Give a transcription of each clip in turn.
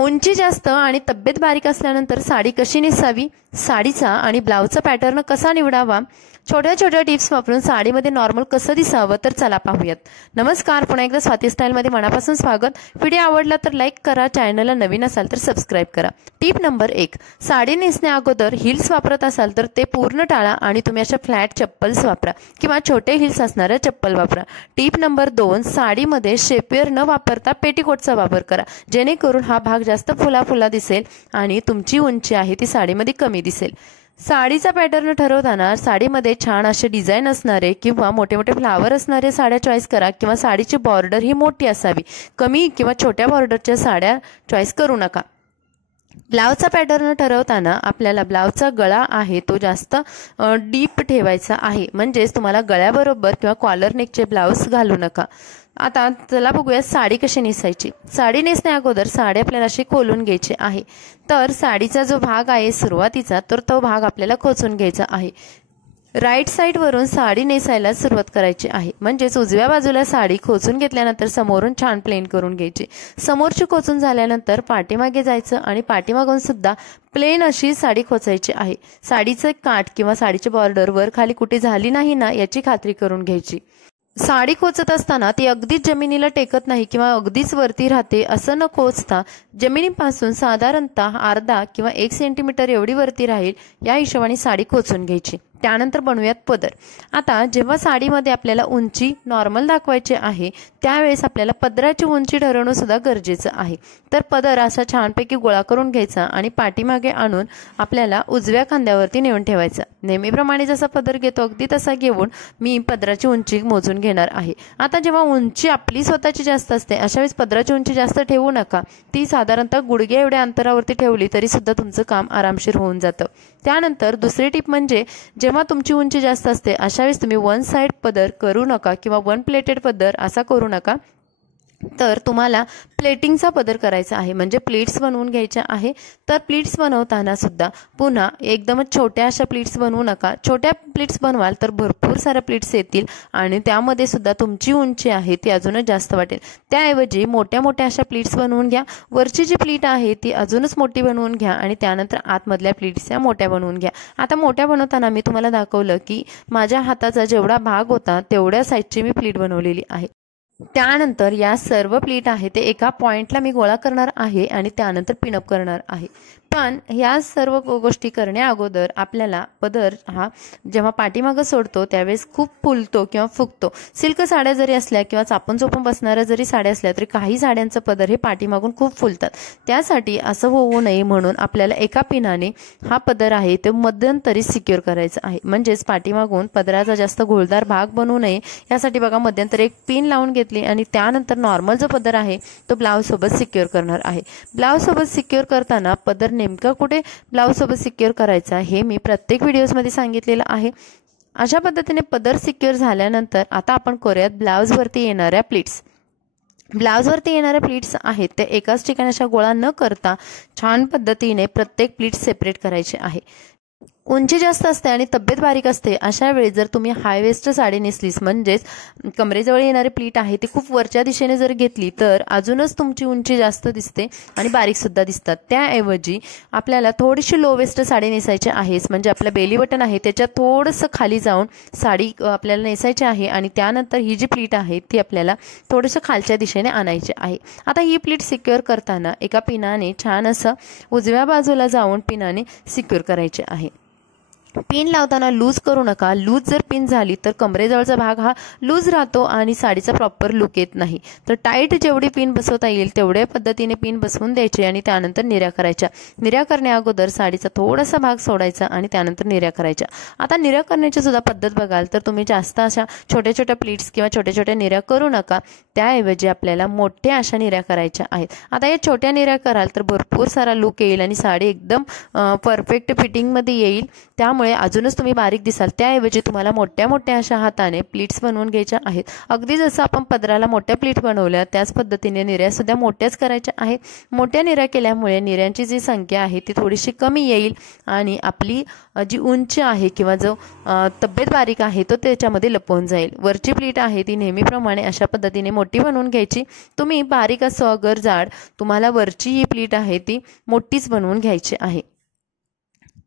उंची जास्त आणि तब्येत बारीक असल्यानंतर साडी कशी नेसावी, साडीचा आणि ब्लाऊजचा पॅटर्न कसा निवडावा, छोट्या छोट्या टिप्स वापरून साडीमध्ये नॉर्मल कसं दिसावं, तर चला पाहूयात. नमस्कार, पुन्हा एकदा स्वाती स्टाईलमध्ये मनापासून स्वागत. व्हिडिओ आवडला तर लाईक करा, चॅनलला नवीन असाल तर सबस्क्राईब करा. टिप नंबर 1, साडी नेसण्या अगोदर हिल्स वापरत असाल तर ते पूर्ण टाळा आणि तुम्ही अशा फ्लॅट चप्पल्स वापरा किंवा छोटे हिल्स असणाऱ्या चप्पल वापरा. टिप नंबर 2, साडीमध्ये शेपवेअर न वापरता पेटीकोटचा वापर करा, जेणेकरून हा भाग जास्त फुला दिसेल आणि तुमची उंची आहे ती साडीमध्ये कमी दिसेल. साडीचा पॅटर्न ठरवताना साडीमध्ये छान असे डिझाईन असणारे किंवा मोठे मोठे फ्लावर असणारे साड्या चॉईस करा किंवा साडीची बॉर्डर ही मोठी असावी. कमी किंवा छोट्या बॉर्डरच्या साड्या चॉईस करू नका. ब्लाऊजचा पॅटर्न ठरवताना आपल्याला ब्लाऊजचा गळा आहे तो जास्त डीप ठेवायचा आहे, म्हणजेच तुम्हाला गळ्याबरोबर किंवा कॉलर नेकचे ब्लाऊज घालू नका. आता चला बघूया साडी कशी नेसायची. साडी नेसण्या अगोदर साडी आपल्याला अशी खोलून घ्यायची आहे. तर साडीचा जो भाग आहे सुरुवातीचा, तर तो भाग आपल्याला खोचून घ्यायचा आहे. राईट साईडवरून साडी नेसायला सुरुवात करायची आहे, म्हणजेच उजव्या बाजूला साडी खोचून घेतल्यानंतर समोरून छान प्लेन करून घ्यायची. समोरची खोचून झाल्यानंतर पाठीमागे जायचं आणि पाठीमागून सुद्धा प्लेन अशी साडी खोचायची आहे. साडीचं काठ किंवा साडीची बॉर्डर वर खाली कुठे झाली नाही ना याची खात्री करून घ्यायची. साडी खोचत असताना ती अगदीच जमिनीला टेकत नाही किंवा अगदीच वरती राहते असं न खोचता जमिनीपासून साधारणतः अर्धा किंवा 1 सेंटीमीटर एवढी वरती राहील या हिशोबाने साडी खोचून घ्यायची. त्यानंतर बनवूयात पदर. आता जेव्हा साडीमध्ये आपल्याला उंची नॉर्मल दाखवायची आहे त्यावेळेस आपल्याला पदराची उंची ठरवणं सुद्धा गरजेचं आहे. तर पदर असा छानपैकी गोळा करून घ्यायचा आणि पाठीमागे आणून आपल्याला उजव्या खांद्यावरती नेऊन ठेवायचा. नेहमीप्रमाणे जसा पदर घेतो अगदी तसा घेऊन मी पदराची उंची मोजून घेणार आहे. आता जेव्हा उंची आपली स्वतःची जास्त असते अशा वेळेस पदराची उंची जास्त ठेवू नका. ती साधारणतः गुडघ्या एवढ्या अंतरावरती ठेवली तरी सुद्धा तुमचं काम आरामशीर होऊन जातं. त्यानंतर दुसरी टिप म्हणजे जेव्हा तुमची उंची जास्त असते अशा वेळेस तुम्ही वन साइड पदर करू नका किंवा वन प्लेटेड पदर असा करू नका. तर तुम्हाला प्लेटिंगचा पदर करायचा आहे, म्हणजे प्लेट्स बनवून घ्यायच्या आहे. तर प्लेट्स बनवताना सुद्धा पुन्हा एकदमच छोट्या अशा प्लेट्स बनवू नका. छोट्या प्लेट्स बनवाल तर भरपूर साऱ्या प्लेट्स येतील आणि त्यामध्ये सुद्धा तुमची उंची आहे ती अजूनच जास्त वाटेल. त्याऐवजी मोठ्या मोठ्या अशा प्लेट्स बनवून घ्या. वरची जी प्लेट आहे ती अजूनच मोठी बनवून घ्या आणि त्यानंतर आतमधल्या प्लेट्स या मोठ्या बनवून घ्या. आता मोठ्या बनवताना मी तुम्हाला दाखवलं की माझ्या हाताचा जेवढा भाग होता तेवढ्या साईजची मी प्लेट बनवलेली आहे. त्यानंतर या सर्व प्लेट आहे ते एका पॉइंटला मी गोळा करणार आहे आणि त्यानंतर पिनअप करणार आहे. पण या सर्व गोष्टी करण्या अगोदर आपल्याला पदर हा जेव्हा पाठीमागं सोडतो त्यावेळेस खूप फुलतो किंवा फुगतो. सिल्क साड्या जरी असल्या किंवा चापून चोपून बसणाऱ्या जरी साड्या असल्या तरी काही साड्यांचं पदर हे पाठीमागून खूप फुलतात. त्यासाठी असं होऊ नये म्हणून आपल्याला एका पिनाने हा पदर आहे ते मध्यंतरी सिक्युअर करायचा आहे, म्हणजेच पाठीमागून पदराचा जास्त घोळदार भाग बनवू नये यासाठी बघा मध्यंतरी एक पिन लावून घेतली आणि त्यानंतर नॉर्मल जो पदर आहे तो ब्लाऊज सोबत सिक्युअर करणार आहे. ब्लाऊज सोबत सिक्युअर करताना पदर नेमका कुठे ब्लाऊज सोबत सिक्युअर करायचा हे मी प्रत्येक व्हिडिओमध्ये सांगितलेलं आहे. अशा पद्धतीने पदर सिक्युअर झाल्यानंतर आता आपण करूयात ब्लाऊजवरती येणाऱ्या प्लीट्स. ब्लाऊजवरती येणाऱ्या प्लीट्स आहेत ते एकाच ठिकाणी अशा गोळा न करता छान पद्धतीने प्रत्येक प्लीट सेपरेट करायचे आहे. उंची जास्त असते आणि तब्येत बारीक असते अशा वेळी जर तुम्ही हाय वेस्ट साडी नेसलीस, म्हणजेच कमरेजवळ येणारी प्लीट आहे ती खूप वरच्या दिशेने जर घेतली तर अजूनच तुमची उंची जास्त दिसते आणि बारीक सुद्धा दिसतात. त्याऐवजी आपल्याला थोडीशी लो वेस्ट साडी नेसायची आहे, म्हणजे आपलं बेली बटन आहे त्याच्या थोडंसं खाली जाऊन साडी आपल्याला नेसायची आहे आणि त्यानंतर ही जी प्लीट आहे ती आपल्याला थोडंसं खालच्या दिशेने आणायची आहे. आता ही प्लीट सिक्युअर करताना एका पिनाने छान असं उजव्या बाजूला जाऊन पिनाने सिक्युअर करायचे आहे. पिन लावताना लूज करू नका. लूज जर पिन झाली तर कमरेजवळचा भाग हा लूज राहतो आणि साडीचा प्रॉपर लुक येत नाही. तर टाईट जेवढी पिन बसवता येईल तेवढ्या पद्धतीने पिन बसवून द्यायची आणि त्यानंतर निर्या करायच्या. निर्या करण्या अगोदर साडीचा थोडासा भाग सोडायचा आणि त्यानंतर निर्या करायच्या. आता निर्या करण्याची सुद्धा पद्धत बघाल तर तुम्ही जास्त अशा छोट्या छोट्या प्लीट्स किंवा छोट्या छोट्या निर्या करू नका. त्याऐवजी आपल्याला मोठ्या अशा निर्या करायच्या आहेत. आता या छोट्या निर्या कराल तर भरपूर सारा लुक येईल आणि साडी एकदम परफेक्ट फिटिंगमध्ये येईल. त्यामुळे त्यामुळे अजूनच तुम्ही बारीक दिसाल। त्याऐवजी तुम्हाला मोठ्या मोठ्या अशा हाताने प्लीट्स बनवून घ्यायच्या आहेत। अगदी जसं आपण पदराला मोठ्या प्लीट बनवल्या त्याच पद्धतीने निर्या सुद्धा मोठ्याच करायच्या आहेत। मोठ्या निर्या केल्यामुळे निर्यांची जी संख्या आहे ती थोडीशी कमी येईल आणि आपली जी उंची आहे किंवा जो तब्येत बारीक आहे तो त्याच्यामध्ये लपवून जाईल। वरची प्लीट आहे ती नेहमीप्रमाणे अशा पद्धतीने मोठी बनवून घ्यायची। तुम्ही बारीक असो अगर जाड, तुम्हाला वरची ही प्लीट आहे ती मोठीच बनवून घ्यायची आहे।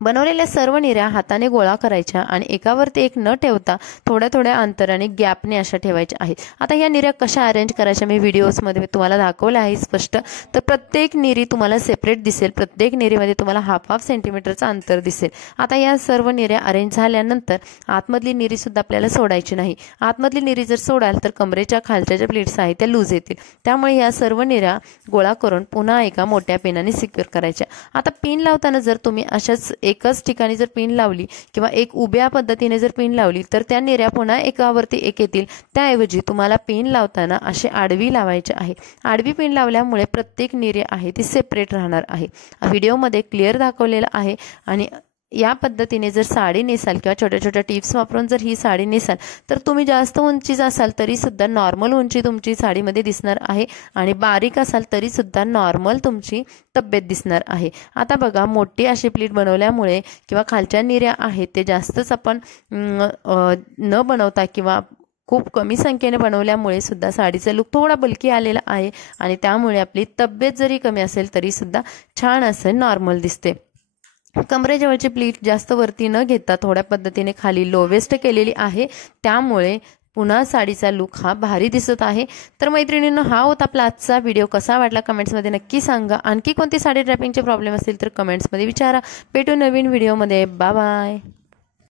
बनवलेल्या सर्व निर्या हाताने गोळा करायच्या आणि एकावरती एक न ठेवता थोड्या थोड्या अंतराने गॅपने अशा ठेवायच्या आहेत। आता या निर्या कशा अरेंज करायच्या मी व्हिडिओजमध्ये तुम्हाला दाखवलं आहे स्पष्ट। तर प्रत्येक निरी तुम्हाला सेपरेट दिसेल, प्रत्येक निरीमध्ये तुम्हाला हाफ सेंटीमीटरचं अंतर दिसेल। आता या सर्व निर्या अरेंज झाल्यानंतर आतमधली निरी सुद्धा आपल्याला सोडायची नाही। आतमधली निरी जर सोडाल तर कमरेच्या खालच्या ज्या प्लेट्स आहेत त्या लूज येतील। त्यामुळे या सर्व निर्या गोळा करून पुन्हा एका मोठ्या पेनाने सिक्युअर करायच्या। आता पिन लावताना जर तुम्ही अशाच एकच ठिकाणी जर पिन लावली किंवा एक उभ्या पद्धतीने जर पिन लावली तर त्या निर्या पुन्हा एकावरती एक येतील। त्याऐवजी तुम्हाला पिन लावताना अशी आडवी लावायची आहे। आडवी पिन लावल्यामुळे प्रत्येक निर्या आहे ती सेपरेट राहणार आहे। व्हिडिओमध्ये क्लिअर दाखवलेलं आहे। आणि या पद्धतीने जर साडी नेसाल किंवा छोट्या छोट्या टिप्स वापरून जर ही साडी नेसाल तर तुम्ही जास्त उंचीचा असाल तरी सुद्धा नॉर्मल उंची तुमची साडीमध्ये दिसणार आहे आणि बारीक असाल तरी सुद्धा नॉर्मल तुमची तब्येत दिसणार आहे। आता बघा मोठी अशी प्लीट बनवल्यामुळे किंवा खालच्या निर्या आहेत ते जास्तच आपण न बनवता किंवा खूप कमी संख्येने बनवल्यामुळे सुद्धा साडीचा लुक थोडा बल्की आलेला आहे आणि त्यामुळे आपली तब्येत जरी कमी असेल तरी सुद्धा छान असं नॉर्मल दिसते। कमरेजवळची प्लीट जास्त वरती न घेता थोड्या पद्धतीने खाली लोवेस्ट केलेली आहे। त्यामुळे पुन्हा साडीचा लुक हा भारी दिसत आहे। तर मैत्रिणींनो, हा होता आपला आजचा व्हिडिओ। कसा वाटला कमेंट्समध्ये नक्की सांगा। आणखी कोणती साडी ड्रॅपिंगचे प्रॉब्लेम असतील तर कमेंट्समध्ये विचारा। भेटू नवीन व्हिडिओमध्ये। Bye bye.